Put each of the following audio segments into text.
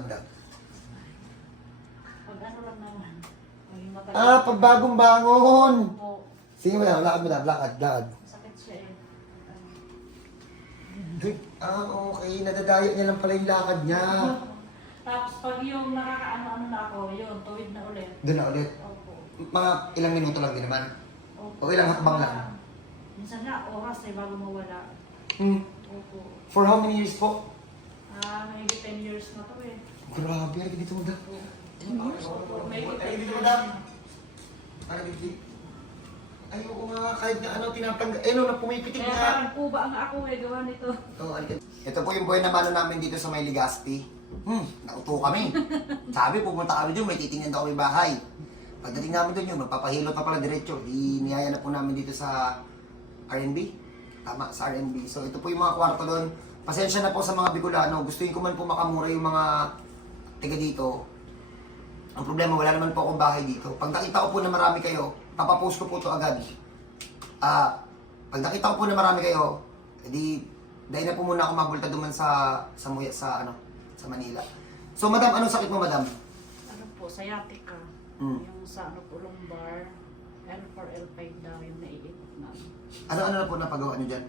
Lakad mo daw. Pag ano lang naman. Yung matagal. Pag bagong bangon. Opo. Sige mo daw, lakad mo daw, lakad. Sakit siya eh. Okay. Nadadayo niya lang pala yung lakad niya. Tapos pag yung nakakaano-ano na ako, yun, tuwid na ulit. Doon na ulit. Opo. Mga ilang minuto lang din naman. Opo. O ilang hakbang lang. Minsan nga, oras eh, bago mawala. Opo. For how many years po? Maybe 10 years na to eh. Grabe, ay dito mo daw. Opo, maybe 10 Ay, dito mo years. daw. Ay, dito. Ay, oo nga, kahit na ano, tinatanggal. Eh, no, pumipitik Kaya nga. parang kuba ang ako eh, gawa nito. Ito po yung buhay na mano namin dito sa may Legazpi. Nauto kami. Sabi, pupunta kami doon, may titingnan daw kami bahay. Pagdating namin doon yun, magpapahilot pa pala diretso. Iniyaya na po namin dito sa R&B. Tama, sa R&B. So ito po yung mga kwarto doon. Pasensya na po sa mga Bicolano. Gustuin ko man po makamura yung mga tiga dito. Ang problema, wala naman po akong bahay dito. Pag nakita ko po na marami kayo, papapost ko po ito agad. Pag nakita ko po na marami kayo, edi dahil na po muna ako mabulta duman sa Manila. So madam, anong sakit mo madam? Ano po, sciatica. Mm. Yung sa ano po, lumbar. L4, L5 daw, yung naiikot na. Ano na po napagawa niyo dyan?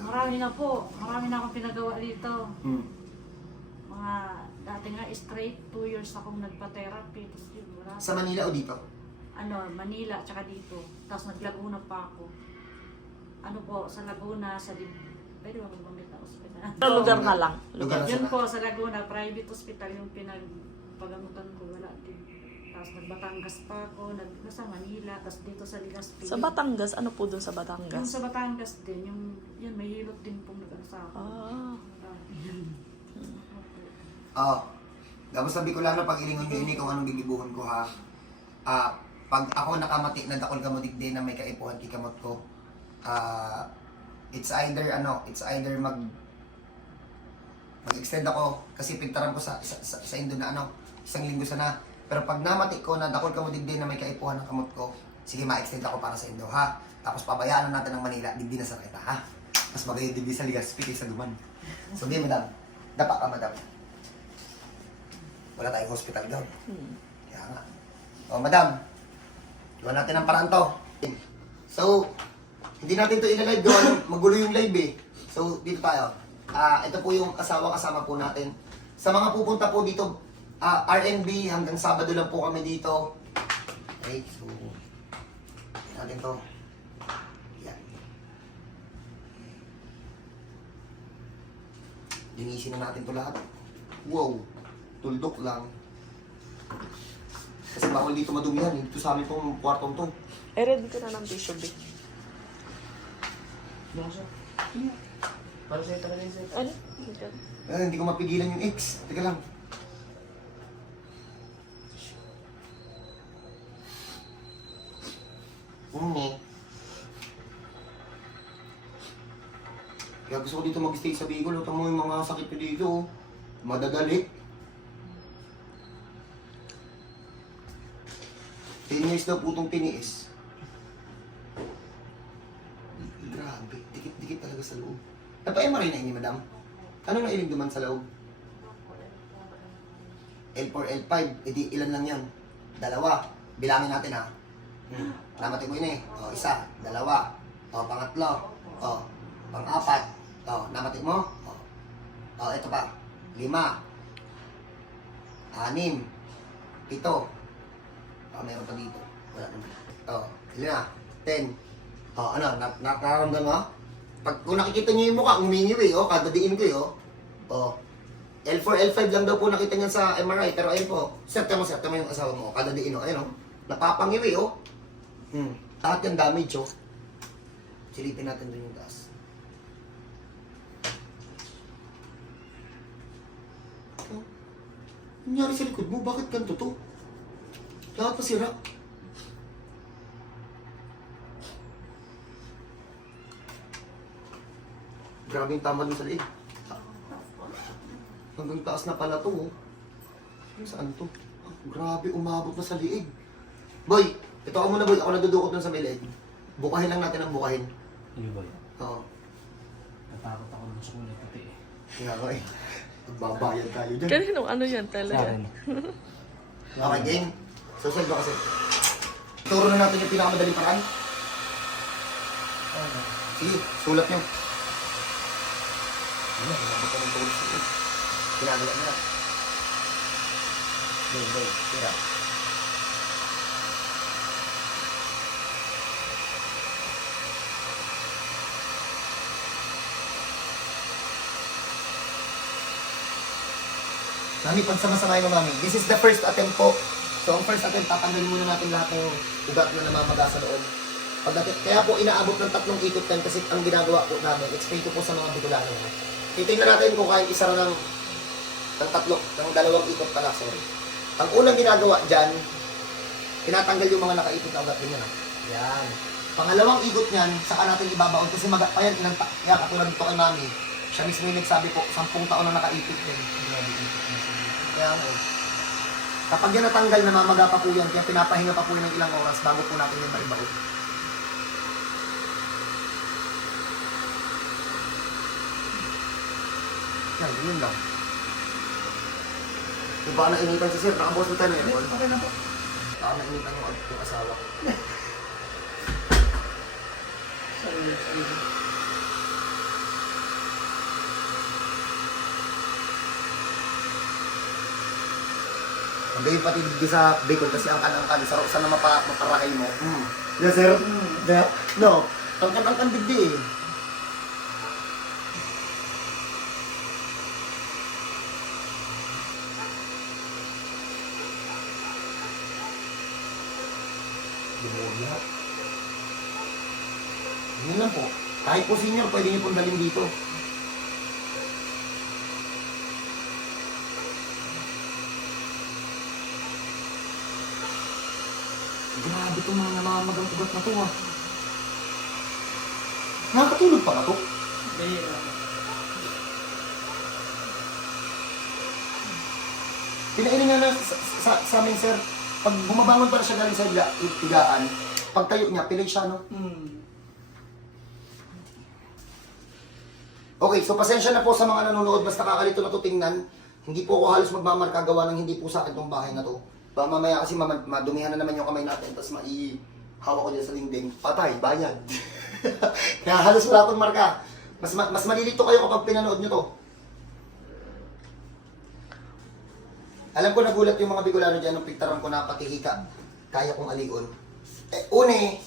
Marami na po. Marami na akong pinagawa dito. Hmm. Mga dati nga straight, 2 years akong nagpa-therapy. Tapos yun, wala. Sa Manila o dito? Ano, Manila, tsaka dito. Tapos nag-Laguna pa ako. Ano po, sa Laguna, sa pwede ba magbamit na ospital? Sa lugar na lang. Lugar na Yun sana. po, sa Laguna, private hospital yung pinagpagamutan ko. Wala din. Tapos nag-Batangas pa ako, sa Manila, tapos dito sa Legazpi. Sa Batangas, ano po dun sa Yung Batangas? sa Batangas din, yun may hilot din pong nag-ano sa ako. Ah. Tapos sabi ko lang na pag ilingon nyo ini kung anong gigibuhon ko ha. Pag ako nakamati na dakol kamodik din na may kaipuhan kikamot ko, it's either mag-extend ako kasi pintaran ko sa Indo na isang linggo sana. Pero pag namati ko na dakol kamodik din na may kaipuhan ng kamot ko, sige ma-extend ako para sa Indo ha. Tapos pabayaan na natin ng Manila, digdi na sa kita ha. Mas magayon digdi sa Legazpi kaysa Duman. So di madam, dapa ka madam. Wala tayong hospital doon. Kaya nga. O, madam. Gawa natin ang paraan to. So, hindi natin to ilalive. Magulo yung live eh. So, dito tayo. Ito po yung kasama po natin. Sa mga pupunta po dito, R&B, hanggang Sabado lang po kami dito. Okay, so, natin to. Yan. Linisin na natin to lahat. Wow! Tuldok lang. Kasi bawal dito madumihan. Dito sa amin pong kwartong to. ready ka na ng tissue, Vic. Para sa'yo talaga yung sa'yo. Ano? Hindi ko mapigilan yung X. Teka lang. Kaya gusto ko dito mag-stay sa Bicol. Ito mo yung mga sakit ko dito. Madadali. 10 years daw po itong tiniis. Grabe. Dikit-dikit talaga sa loob. Napa-MRI na ini, madam? Ano na ilig duman sa loob? L4, L5. Edi ilan lang yan? Dalawa. Bilangin natin ha. Namati mo yun eh. O, isa. Dalawa. O, pangatlo. O, pang-apat. O, namati mo? O, ito pa. 5. 6. 7. Meron pa dito. Wala naman. Ilan na? 10. Ano? Nakaramdam mo? Kung nakikita niyo yung mukha, umingiwi, kada diin ko, L4, L5 lang daw po nakita niyan sa MRI, pero ayun po, serte mo yung asawa mo, kada diin, ayun, napapangiwi, lahat yung damage, silipin natin doon yung taas. Nangyari sa likod mo, bakit ganito to? Lahat masira. Grabe yung tama dun sa liig. Hanggang taas na pala to, Saan to? Grabe, umabot na sa liig. Boy, ito ako muna boy. Ako nadudukot dun sa may liig. Bukahin lang natin ang bukahin. Hindi ba? Oo. Natakot ako dun sa kulay puti eh. Kaya ko eh. Magbabayad tayo dyan. Kanino ano yan talaga? Okay, game. Susunod ba kasi? Turo na natin yung pinakamadaling paraan. Sige, sulat nyo. Ano, hinabot ko ng tulog sa ginagawa nila. Boy, tira. Mami, pagsama-samahin mo, Mami. This is the first attempt po. So, ang first attempt, tatanggalin muna natin lahat ng ugat na namamaga sa loob. Kaya po, inaabot ng 3 ikot yan kasi ang ginagawa po namin, explain ko po sa mga Bicolano. Titingnan natin kung kaya isa ng 2 ikot pala, sorry. Ang unang ginagawa dyan, tinatanggal yung mga nakaipit na ugat din yan. Yan. Pangalawang ikot niyan, saka natin ibabaon kasi pa yan, kaya katulad dito kay Mami, siya mismo yung nagsabi po, 10 taon na nakaipit yan. Kaya kapag yan natanggal, namamaga pa po yan, kaya pinapahinga pa po yan ng ilang oras bago po natin yung maibaon. Yan, yun lang. Kung baka nainitan si Sir, nakabos na tayo na yun. Okay na po. Baka nainitan yung asawa ko. Magayon pati di sa bacon kasi angkan-angkan. Saan na maparahay mo? Yes, sir? No. Angkan-angkan digdi eh. Demonyo. Yun lang po. Kahit po senior, pwede niyo pong dalhin dito. Grabe itong mga namamagang ugat na to ah. Nakakatulog pa na to? Pinainin nga na sa amin, sir. Pag bumabangon pa na siya galing sa tigaan, pag tayo niya, pilay siya, no? Okay, so pasensya na po sa mga nanonood, basta kakalito na to tingnan. Hindi po ako halos magmamarka gawa ng hindi po sa akin tong bahay na to. Baka mamaya kasi madumihan na naman yung kamay natin, tapos maihawa ko dyan sa dingding. Patay, bayad. Kaya halos wala akong marka. Mas malilito kayo kapag pinanood nyo to. Alam ko nagulat yung mga Bicolano dyan, nung piktaran ko na pati hika. Kaya kong aligon. Une,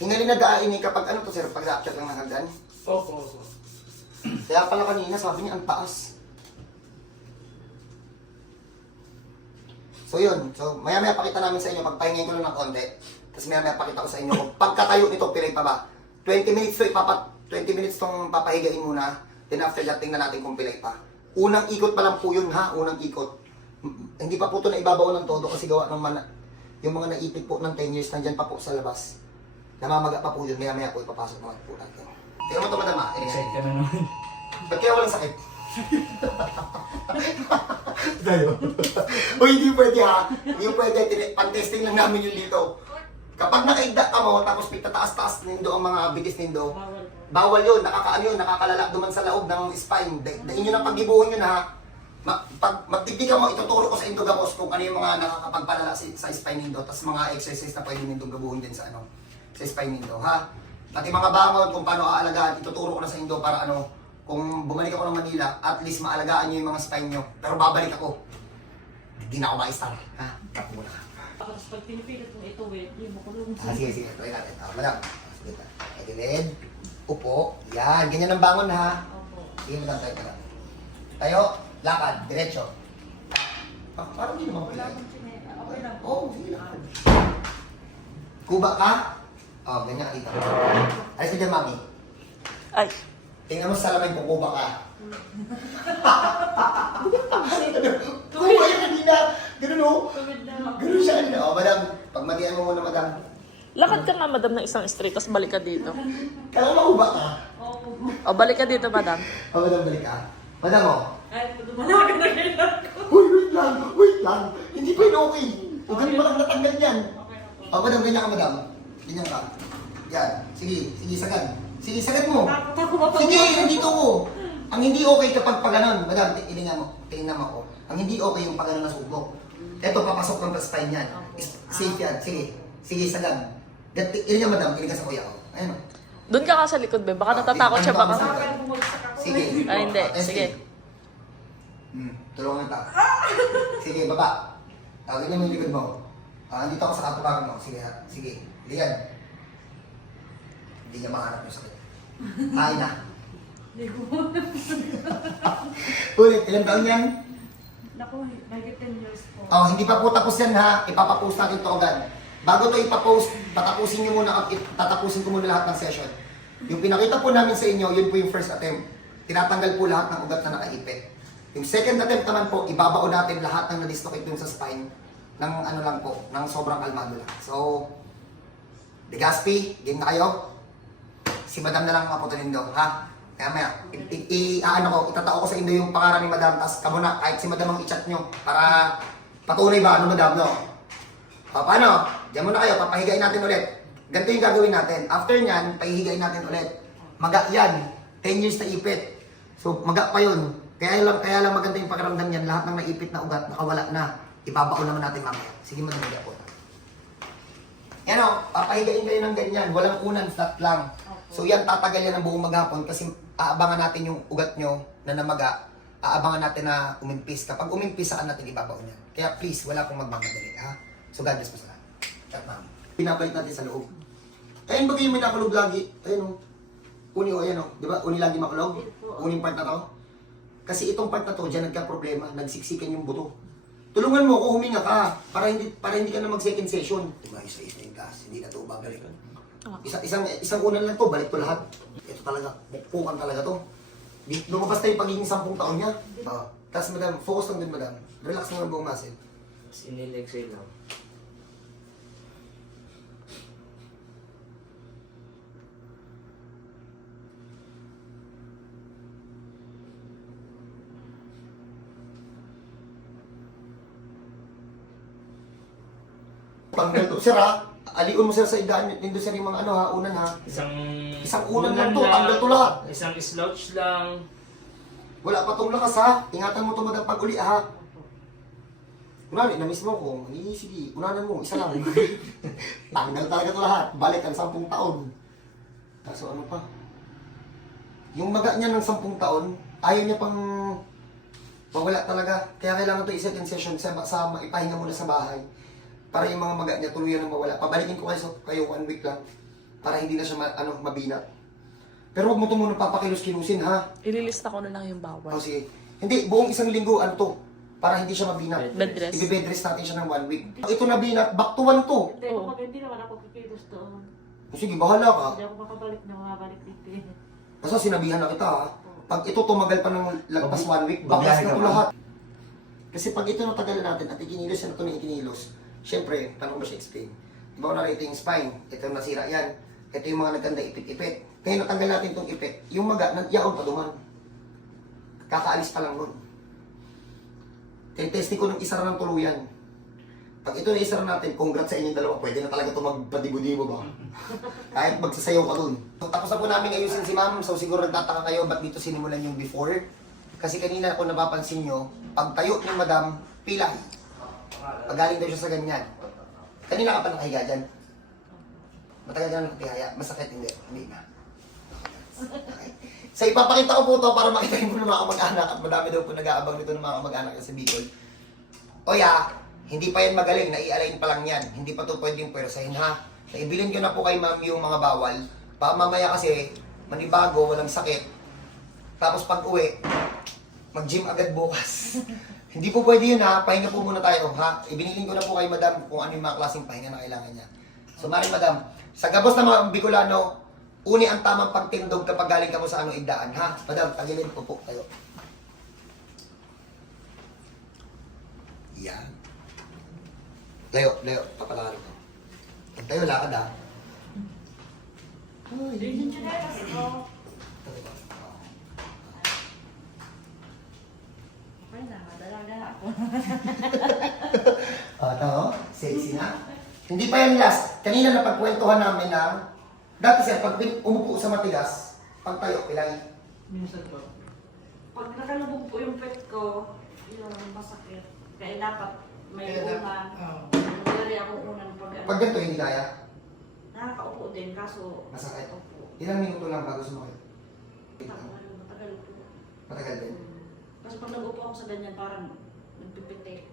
hingalin na daain eh kapag ano to sir, pag akyat lang ng hagdan. Opo. Kaya pala kanina sabi niya ang taas. So yun, so maya-maya pakita namin sa inyo, pagpahingin ko lang ng konti. Tapos maya-maya pakita ko sa inyo kung pagkatayo nito, pilay pa ba. 20 minutes to 20 minutes tong papahigain muna. Then after that, tingnan natin kung pilay pa. Unang ikot pa lang po yun ha, unang ikot. Hindi pa po ito na ibabaw ng todo kasi gawa ng yung mga naipit po ng 10 years nandyan pa po sa labas. Namamaga pa po yun, maya-maya po ipapasok naman po natin. Tingnan mo ito madama. Excited ka na naman. Ba't kaya walang sakit? Tayo. O hindi pwede ha. Hindi pwede. Pan-testing lang namin yun dito. Kapag nakaigda ka mo, tapos pitataas-taas nindo ang mga bitis nindo, bawal yun. Nakakaano yun. Nakakalala duman sa loob ng spine. Dahin nyo ng paggibuhon yun ha. Pag magtigdi ka mo, ituturo ko sa Indogamos kung ano yung mga nakakapagpalala sa spine nindo. Tapos mga exercise na pwede nindong gabuhin din sa spine nindo ha. Pati mga bangon, kung paano aalagaan, ituturo ko na sa Indo para kung bumalik ako ng Manila, at least maalagaan nyo yung mga spine nyo. Pero babalik ako. Hindi na ako ma-star. Ha? Tapo muna ka. Tapos pag pinipilit mo ito, hindi mo kulong. Sige. Try natin. Madam. Sige ta. Gilid. Upo. Yan. Ganyan ang bangon ha. Opo. Sige madam, tayo ka lang. Tayo. Lakad. Diretso. Parang hindi naman Wala pilay. akong sineta. Okay lang. Oo, sige lakad. Kuba ka. Ganyan ka dito. Alis ka dyan, mami. Ay, Tingnan mo sa salamin kung kuba ka. Kuba yan kanina. Ganun o. Tawid na. Ganun siya kanina. Madam, pagmatian mo muna, madam. lakad ka nga madam ng isang straight, tapos balik ka dito. Kala mo kuba ka? Opo. O, balik ka dito madam. Madam, balik ka. Madam, o. Ay, dumalaga na kailan ko. Uy, wait lang. Hindi pa yun okay. Huwag ka naman natanggal yan. Okay na po. Madam, ganyan ka, madam. Ganyan ka. Yan. Sige, sagad. Sige, sagad mo. Takot ako mapag- Sige, nandito ko. Ang hindi okay kapag pag ganun, madam, tingnan mo ako. Ang hindi okay yung pag ganun na subok. Ito, papasok ng spine yan. Safe yan. Sige. Sige, sagad. Ilingan madam, ilingan sa kuya ko. Ayun o. Doon ka sa likod, be. Baka natatakot siya baka. Kaya bumagsak ako. Sige. Ay, hindi. Test Sige. it. Tulungan kita. Sige, baba. Ganyan mo yung likod mo. Andito ako sa katubakan mo. Sige, ha. Sige. Liyan. Hindi niya mahanap yung sakit. Kain na. Hindi ko. Ulit, ilang taon yan? Naku, mahigit 10 years po. Oh, hindi pa po tapos yan ha. Ipapapost natin to agad. Bago to ipapost, tatapusin nyo muna, tatapusin ko muna lahat ng session. Yung pinakita po namin sa inyo, yun po yung first attempt. Tinatanggal po lahat ng ugat na nakaipit. Yung second attempt naman po, ibabaon natin lahat ng na-dislocate dun sa spine ng ano lang po, ng sobrang kalmado lang. So, Legaspi, game na kayo. Si Madam na lang maputunin daw, ha? Kaya maya, itatao ko sa inyo yung pangalan ni Madam, tapos kamo na, kahit si Madam ang i-chat nyo, para patunay ba, ano Madam, no? O, paano? Diyan muna kayo, papahigain natin ulit. Ganito yung gagawin natin. After nyan, pahihigain natin ulit. Maga yan, 10 years na ipit. So, maga pa yun. Kaya lang maganda yung pakiramdam yan, lahat ng naipit na ugat, nakawala na. Ibabaon naman natin mamaya. Sige, Madam, higa po. Yan o, papahigain kayo ng ganyan. Walang unan, flat lang. So yan, tatagal yan ng buong maghapon kasi aabangan natin yung ugat nyo na namaga. Aabangan natin na umimpis. Kapag umimpis, saan natin ibabaon yan. Kaya please, wala pong magmamadali, ha? So God bless po sa lahat. Chat ma'am. Pinabalik natin sa loob. Ayun ba kayo may nakulog lagi? Ayun o. Uni o, ayan o. Di ba? Uni lagi makulog? Uning part na to. Kasi itong part na to, dyan nagka-problema. Nagsiksikan yung buto. Tulungan mo ako, huminga ka. Para hindi ka na mag-second session. Diba, isa-isa yung gas. Hindi na to babalik. Isang unan lang to, balik to lahat. Ito talaga, bukpukan talaga to. Lumabas na yung pagiging 10 taon niya. Tapos madam, focus lang din madam. Relax lang ang buong muscle. Sinil-exhale lang. Tanggal to. Sir ha, aliun mo sir sa idaan. Nindo sir yung mga ano ha, unan ha. Isang unan lang to, tanggal to lahat. Isang slouch lang. Wala pa tong lakas ha. Ingatan mo to madam pag uli ha. Kunwari, na-miss mo ko. Sige, unanan mo, isa lang. Tanggal talaga to lahat. Balik ang 10 taon. Kaso ano pa? Yung maga niya ng 10 taon, ayaw niya pang mawala talaga. Kaya kailangan to i-second session sa ipahinga muna sa bahay. Para yung mga maga niya tuluyan na mawala. Pabalikin ko kayo 1 week lang. Para hindi na siya mabinat. Pero huwag mo ito muna papakilos-kilusin ha. Ililista ko na lang yung bawal. O sige. Hindi, buong isang linggo ano to. Para hindi siya mabinat. Bed rest. I-bed rest natin siya ng 1 week. Ito nabinat, back to 1 to. Hindi, kapag hindi naman ako kikilos doon. O sige, bahala ka. Hindi ako makabalik na mabalik dito. Basta sinabihan na kita ha. Pag ito tumagal pa ng lagpas 1 week, baklas na ito lahat. Kasi pag ito natagalan natin at ikinilos yan ito na ikinilos, syempre, paano ko ba siya explain? Diba ko narito yung spine, ito nasira yan. Ito yung mga nagkanda ipit-ipit. Kaya natanggal natin itong ipit. Yung maga, nagyaon pa duman. Kakaalis pa lang nun. Testing ko ng isara ng tuluyan. Pag ito na isara natin, congrats sa inyong dalawa, pwede na talaga ito magpadibo-dibo ba? Kahit magsasayaw ka dun. So, tapos na po namin ayusin si ma'am, so siguro nagtataka kayo ba't dito sinimulan yung before. Kasi kanina kung napapansin nyo, pag tayo ni madam, pilay. Pag galing daw siya sa ganyan. Kanina ka pa nakahiga dyan. Matagal ka na nakatihaya, masakit hindi. Hindi na. Okay. So ipapakita ko po ito para makita niyo po ng mga kamag-anak at madami daw po nag-aabang nito ng mga kamag-anak sa Bicol. O ya, hindi pa yan magaling, nai-align pa lang yan. Hindi pa ito pwedeng pwersahin ha. So, ibilin ko na po kay ma'am yung mga bawal. Baka mamaya kasi, manibago, walang sakit. Tapos pag uwi, mag-gym agad bukas. Hindi po pwede yun ha, pahinga po muna tayo ha. Ibinilin ko na po kay madam kung ano yung mga klaseng pahinga na kailangan niya. So maring madam, sa gabos ng mga Bicolano, uni ang tamang pagtindog kapag galing ka mo sa idaan ha. Madam, tagilin po po tayo. Yan. Layo, papalakan ko. Tayo, lakad ha. Okay na, dalaga ako. Tao, sexy na. Hindi pa yan last. Kanina napagkwentuhan namin na dati sir, pag umupo sa matigas, pag tayo, pilay. Minsan po. Pag nakalubog po yung pet ko, yung masakit. Kaya dapat may unan. Wala akong unan pag Pag ganito, hindi kaya. nakakaupo din, kaso Masakit. opo. Ilang minuto lang bago sumakit? Matagal po. Matagal din. Kasi pag nag-upo ako sa ganyan, parang nagpipiti.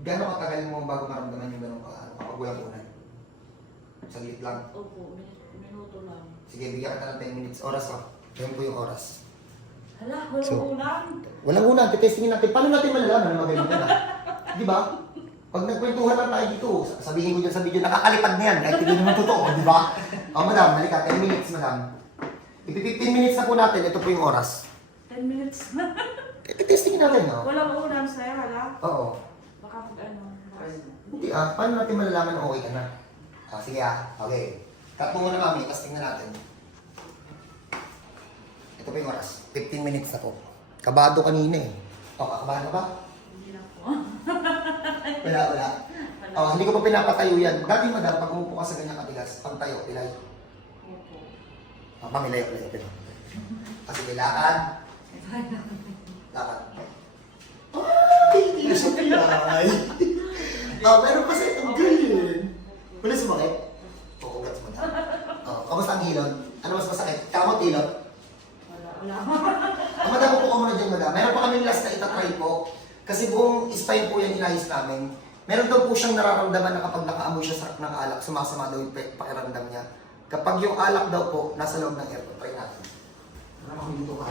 Gano'ng katagal mo bago maramdaman yung gano'ng kapag walang unan? Saglit lang. Opo, minuto lang. Sige, bigyan kita ng 10 minutes. Oras ko. Yan po yung oras. Hala, walang So, unan. Walang unan, testingin natin. Paano natin malalaman na magaling ka na? Di ba? Pag nagkwentuhan lang tayo dito, sabihin ko dyan sa video, nakakalipad na yan. Kahit hindi naman totoo, di ba? O, madam, halika, 10 minutes, madam. Ipi-15 minutes na po natin. Ito po yung oras. 10 minutes na. Testingin natin, no? Walang unan, sir, hala. Oo. Baka pag ano. Hindi paano natin malalaman na okay ka na? Sige okay. Cut mo muna mami, tapos tingnan natin. Ito po yung oras. 15 minutes na po. Kabado kanina eh. Kabado ka ba? Hindi na po. Wala. Hindi ko pa pinapatayo yan. Dati madam, pag umupo ka sa ganyan katigas, pag tayo, pilay. Opo. Mami, layo. Sige, lakad. Lakad. Ay, hindi na siya pilay. Meron pa sa itong ganyan. Wala sumakit? Oo, gats mo na. Kamusta ang hilod? Ano mas masakit? Kamot hilod? Wala. Madam, upo ka muna dyan, madam. Meron pa kami last na itatry po. Kasi buong spine po yan inayos namin. Meron daw po siyang nararamdaman na kapag nakaamoy siya sa ng alak, sumasama daw yung pakiramdam niya. Kapag yung alak daw po, nasa loob ng airport, try natin. Ano kami dito ka?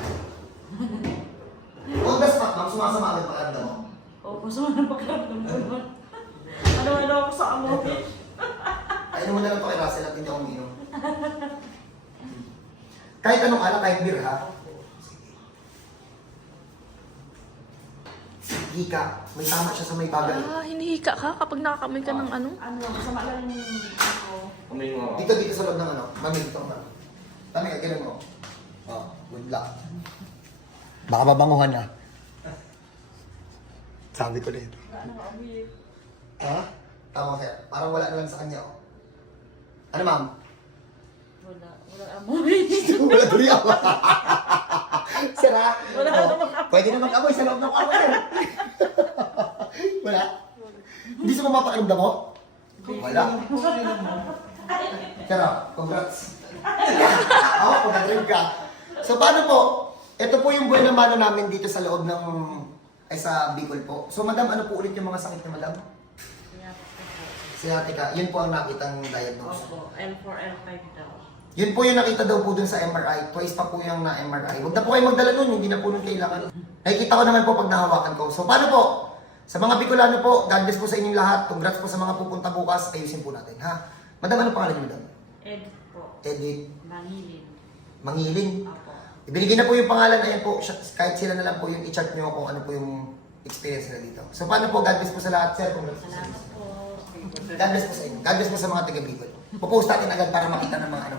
On the spot, ma'am, sumasama agad pakiramdam mo. Opo, sumunod pagkaramdam ko naman. Ano ako sa amo. Ayun mo na lang to kay Russell at hindi ako uminom. Kahit anong alak, kahit beer ha. Hika, may tama siya sa may bagay. Hinihika ka kapag nakakamoy ka ng ano? Ano, masama lang yung ako. Kamay mo. Dito sa loob ng ano, mami dito ka. Tami, ganun mo. Good luck. Baka mabanguhan na. Sabi ko din. Ano ka, amoy. Ha? Tama sir. Parang wala na lang sa kanya. Ano ma'am? Wala amoy. Wala tuloy ako. Sir ha? Wala namang Pwede na mag-amoy sa loob ng kama yan. Wala? Hindi sa mapapakiramdam mo? Wala. Sir ha? Congrats. Pag-drink ka. So paano po? Ito po yung buwan na mano namin dito sa loob ng sa Bicol po. So madam, ano po ulit yung mga sakit niya madam? Sciatica. Yun po ang nakitang diagnose. Opo, L4, L5 daw. Yun po yung nakita daw po dun sa MRI. Twice pa po yung na-MRI. Huwag na po kayo magdala nun. Hindi na po nun kailangan. Nakikita ko naman po pag nahawakan ko. So paano po? Sa mga Bicolano po, God bless po sa inyong lahat. Congrats po sa mga pupunta bukas. Ayusin po natin, ha? Madam, ano pangalan niyo, madam? Edit po. Edith Mangilin. Mangilin. Opo. Ibinigay na po yung pangalan. Ayan po, kahit sila na lang po yung i-chat nyo kung ano po yung experience nila dito. So paano po? God bless po sa lahat, sir. Congrats po sa inyo. Salamat po. God bless po sa inyo. God bless po sa mga taga-Bicol. Popost natin agad para makita ng mga ano.